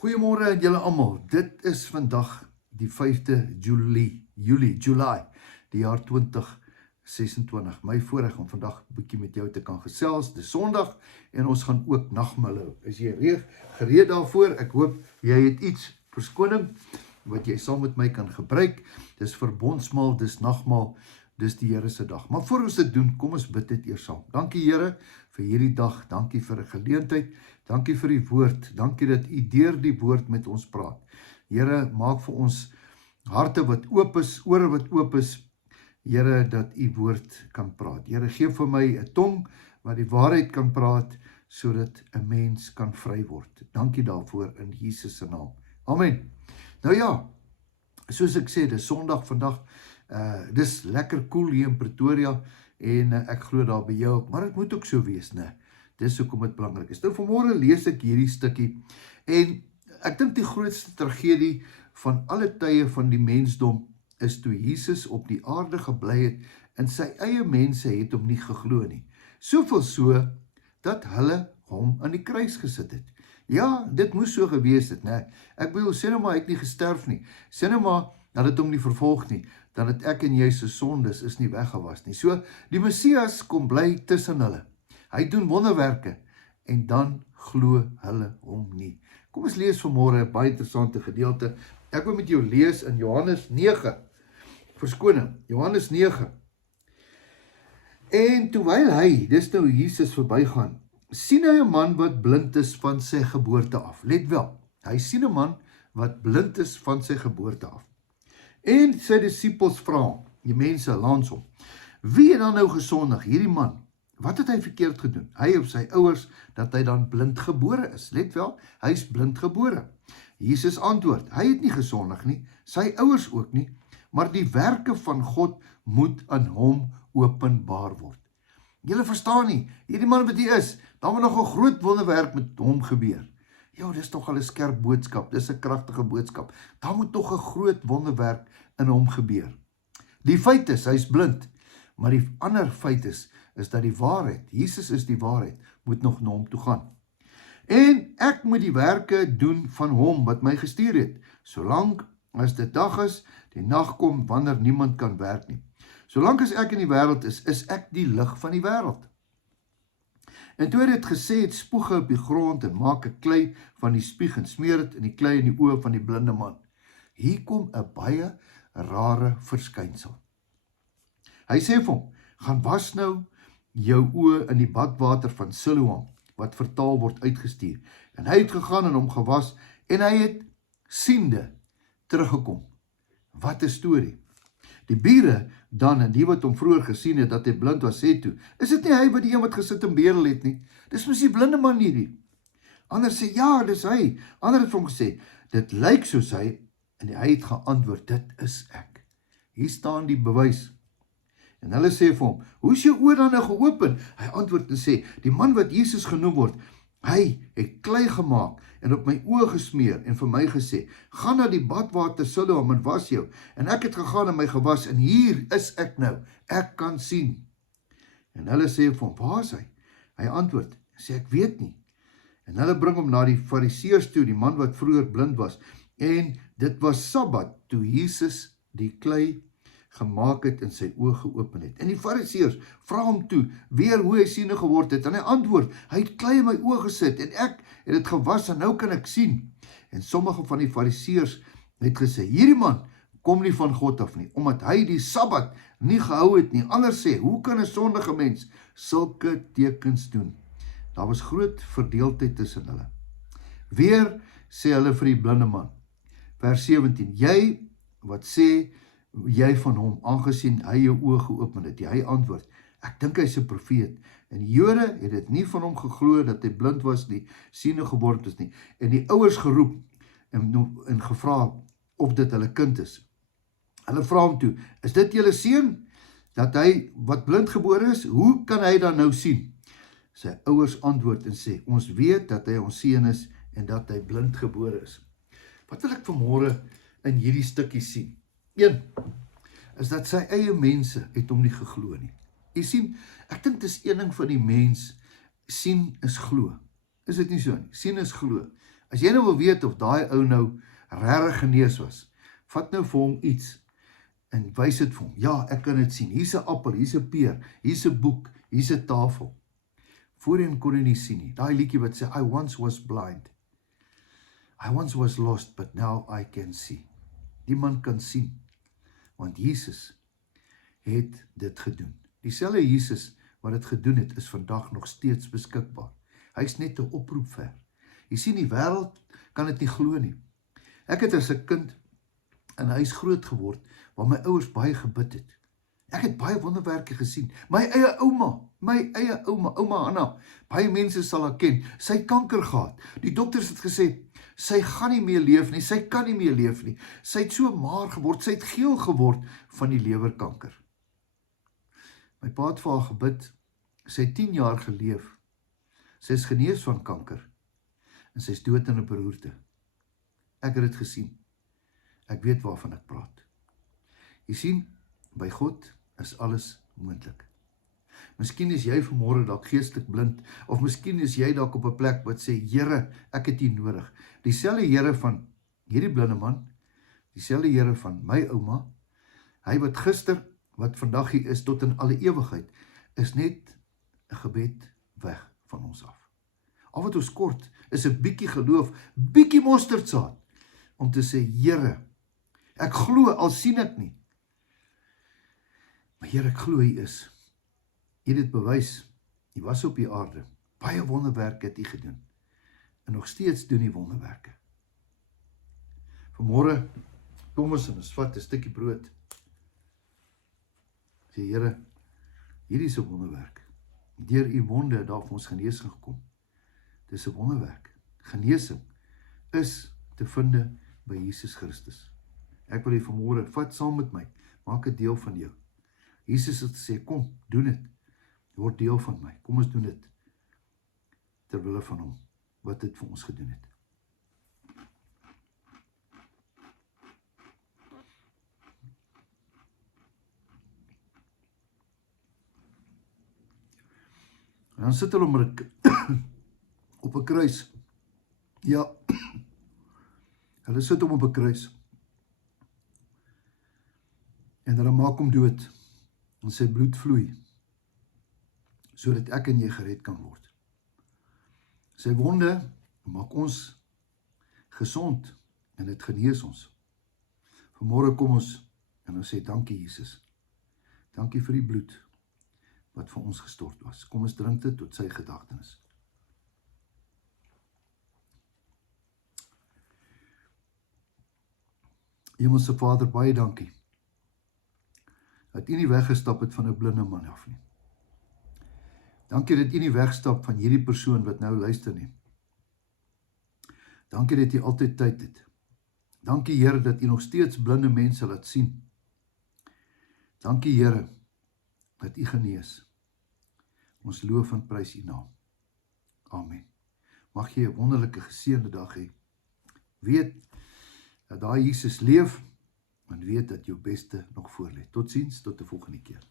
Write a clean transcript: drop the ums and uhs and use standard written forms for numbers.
Goeiemôre aan julle almal. Dit is vandag die 5de Julie, die jaar 2026. My voorreg om vandag 'n bietjie met jou te kan gesels. Dis Sondag en ons gaan ook nagmaal hou. Is jy gereed daarvoor? Ek hoop jy het iets verskoning wat jy saam met my kan gebruik. Dis verbondsmaal, dis nagmaal, dis die Here se dag. Maar voor ons dit doen, kom ons bid dit eers saam. Dankie Here vir hierdie dag, dankie vir 'n geleentheid, dankie vir die woord, dankie dat U deur die woord met ons praat. Here, maak vir ons harte wat oop is, ore wat oop is, Here, dat U woord kan praat. Here, gee vir my 'n tong wat die waarheid kan praat, sodat 'n mens kan vry word. Dankie daarvoor in Jesus se naam. Amen. Nou ja, soos ek sê, dis Sondag vandag. Dis lekker koel hier in Pretoria en ek glo daar by jou ook, maar dit moet ook so wees, né? Dis hoekom dit belangrik is. Nou vanmôre lees ek hierdie stukkie en ek dink die grootste tragedie van alle tye van die mensdom is toe Jesus op die aarde gebly het en sy eie mense het hom nie geglo nie. Soveel so dat hulle hom aan die kruis gesit het. Ja, dit moes so gewees het, né? Ek bedoel, sê nou maar hy het nie gesterf nie. Sê nou maar dat het hom nie vervolg nie, dan het ek en jy se sondes is nie weggewas nie. So, die Messias kom bly tussen hulle. Hy doen wonderwerke en dan glo hulle hom nie. Kom ons lees vanmôre 'n baie interessante gedeelte. Ek wil met jou lees in Johannes 9. Verskoning, Johannes 9. En terwyl hy, dis nou Jesus verbygaan, sien hy 'n man wat blind is van sy geboorte af. Let wel, hy sien 'n man wat blind is van sy geboorte af. En sy disippels vra hom, die mense langs hom, wie het dan nou gesondig, hierdie man? Wat het hy verkeerd gedoen? Hy of sy ouers, dat hy dan blind gebore is? Let wel, hy is blind gebore. Jesus antwoord, hy het nie gesondig nie, sy ouers ook nie, maar die werke van God moet aan hom openbaar word. Julle verstaan nie, hierdie man wat hier is, dan moet nog 'n groot wonderwerk met hom gebeur. Ja, dis tog al 'n skerp boodskap, dis 'n kragtige boodskap. Daar moet tog 'n groot wonderwerk in hom gebeur. Die feit is, hy is blind, maar die ander feit is dat die waarheid, Jesus is die waarheid, moet nog na hom toe gaan. En ek moet die werke doen van hom wat my gestuur het, solank as dit dag is, die nag kom wanneer niemand kan werk nie. Solank as ek in die wêreld is ek die lig van die wêreld. En toe hy dit gesê het, spoeg hy op die grond en maak 'n klei van die spieg en smeer dit in die klei in die oë van die blinde man. Hier kom 'n baie rare verskynsel. Hy sê vir hom, gaan was nou jou oë in die badwater van Siloam, wat vertaal word uitgestuur. En hy het gegaan en hom gewas en hy het siende teruggekom. Wat 'n storie. Die bure dan en die wat hom vroeër gesien het dat hy blind was, sê toe, is dit nie hy wat die een wat gesit en bedel het nie? Dis mos die blinde man hierdie. Ander sê, ja, dis hy. Ander het vir hom gesê, dit lyk soos hy, en hy het geantwoord, dit is ek. Hier staan die bewys. En hulle sê vir hom, hoe is jou oë dan nou geopen? Hy antwoord en sê, die man wat Jesus genoem word, hy het klei gemaak en op my oë gesmeer en vir my gesê, gaan na die badwater Siloam en was jou. En ek het gegaan en my gewas en hier is ek nou, ek kan sien. En hulle sê vir hom, waar is hy? Hy antwoord, sê ek weet nie. En hulle bring hom na die Fariseërs toe, die man wat vroeër blind was. En dit was Sabbat toe Jesus die klei gemaak het en sy oë geopen het. En die Fariseërs vra hom toe weer hoe hy siende geword het. En hy antwoord, hy het klei in my oë gesit en ek het dit gewas en nou kan ek sien. En sommige van die Fariseërs het gesê, hierdie man kom nie van God af nie, omdat hy die Sabbat nie gehou het nie. Anders sê, hoe kan 'n sondige mens sulke tekens doen? Daar was groot verdeeldheid tussen hulle. Weer sê hulle vir die blinde man, vers 17, jy wat sê jy van hom, aangesien hy jou oë geopen het. Hy antwoord, ek dink hy's 'n profeet. En die Jode het dit nie van hom geglo dat hy blind was nie, siende geword is nie. En die ouers geroep en gevra of dit hulle kind is. Hulle vra hom toe, is dit julle seun dat hy wat blind gebore is? Hoe kan hy dan nou sien? Sy ouers antwoord en sê, ons weet dat hy ons seun is en dat hy blind gebore is. Wat wil ek vanmôre in hierdie stukkie sien? 1, is dat sy eie mense het hom nie geglo nie. Jy sien, ek dink dis een ding van die mens, sien is glo. Is dit nie so nie? Sien is glo. As jy nou wil weet of daai ou nou regtig genees was, vat nou vir hom iets en wys dit vir hom. Ja, ek kan dit sien. Hier's 'n appel, hier's 'n peer, hier's 'n boek, hier's 'n tafel. Voorheen kon hy nie sien nie. Daai liedjie wat sê, I once was blind. I once was lost, but now I can see. Die man kan sien, want Jesus het dit gedoen. Dieselfde Jesus wat dit gedoen het, is vandag nog steeds beskikbaar. Hy's net 'n oproep ver. Jy sien, die wêreld kan dit nie glo nie. Ek het as 'n kind in 'n huis groot geword, waar my ouers baie gebid het. Ek het baie wonderwerke gesien. My eie ouma, ouma Anna, baie mense sal haar ken. Sy het kanker gehad. Die dokters het gesê, sy gaan nie meer leef nie, sy kan nie meer leef nie. Sy het so maar geword, sy het geel geword van die lewerkanker. My pa het vir haar gebid, sy het 10 jaar geleef. Sy is genees van kanker, en sy is dood in 'n beroerte. Ek het dit gesien. Ek weet waarvan ek praat. Jy sien, by God is alles moontlik. Miskien is jy vanmôre dalk geestelik blind, of miskien is jy dalk op 'n plek wat sê, Here, ek het U nodig. Dieselfde Here van hierdie blinde man, dieselfde Here van my ouma, hy wat gister, wat vandag hier is, tot in alle ewigheid, is net 'n gebed weg van ons af. Al wat ons kort, is 'n bietjie geloof, bietjie mosterdsaad, om te sê, Here, ek glo, al sien ek nie. Maar Here, ek glo U is. U het dit bewys. U was op die aarde. Baie wonderwerke het U gedoen. En nog steeds doen U wonderwerke. Vanmôre kom ons vat 'n stukkie brood. Sê, Here, hierdie is 'n wonderwerk. Deur U wonde het daar vir ons genesing gekom. Dis 'n wonderwerk. Genesing is te vind by Jesus Christus. Ek wil U vanmôre vat saam met my. Maak 'n deel van jou. Jesus het gesê, kom, doen dit. Word deel van my. Kom ons doen dit. Terwille van hom, wat dit vir ons gedoen het. En dan sit hulle op 'n kruis. Ja, hulle sit hom op 'n kruis. En hulle maak hom dood. En sy bloed vloei, sodat ek en jy gered kan word. Sy wonde maak ons gesond, en dit genees ons. Vanmôre kom ons, en ons sê, dankie Jesus. Dankie vir die bloed, wat vir ons gestort was. Kom ons drink dit tot sy gedagtenis. Hemelse Vader, baie dankie, dat U nie weggestap het van 'n blinde man af nie. Dankie dat U nie wegstap van hierdie persoon wat nou luister nie. Dankie dat U altyd tyd het. Dankie Here dat U nog steeds blinde mense laat sien. Dankie Here dat U genees. Ons loof en prys U naam. Amen. Mag jy 'n wonderlike geseënde dag hê. Weet dat daai Jesus leef, en weet dat jou beste nog voor lê. Totsiens, tot 'n volgende keer.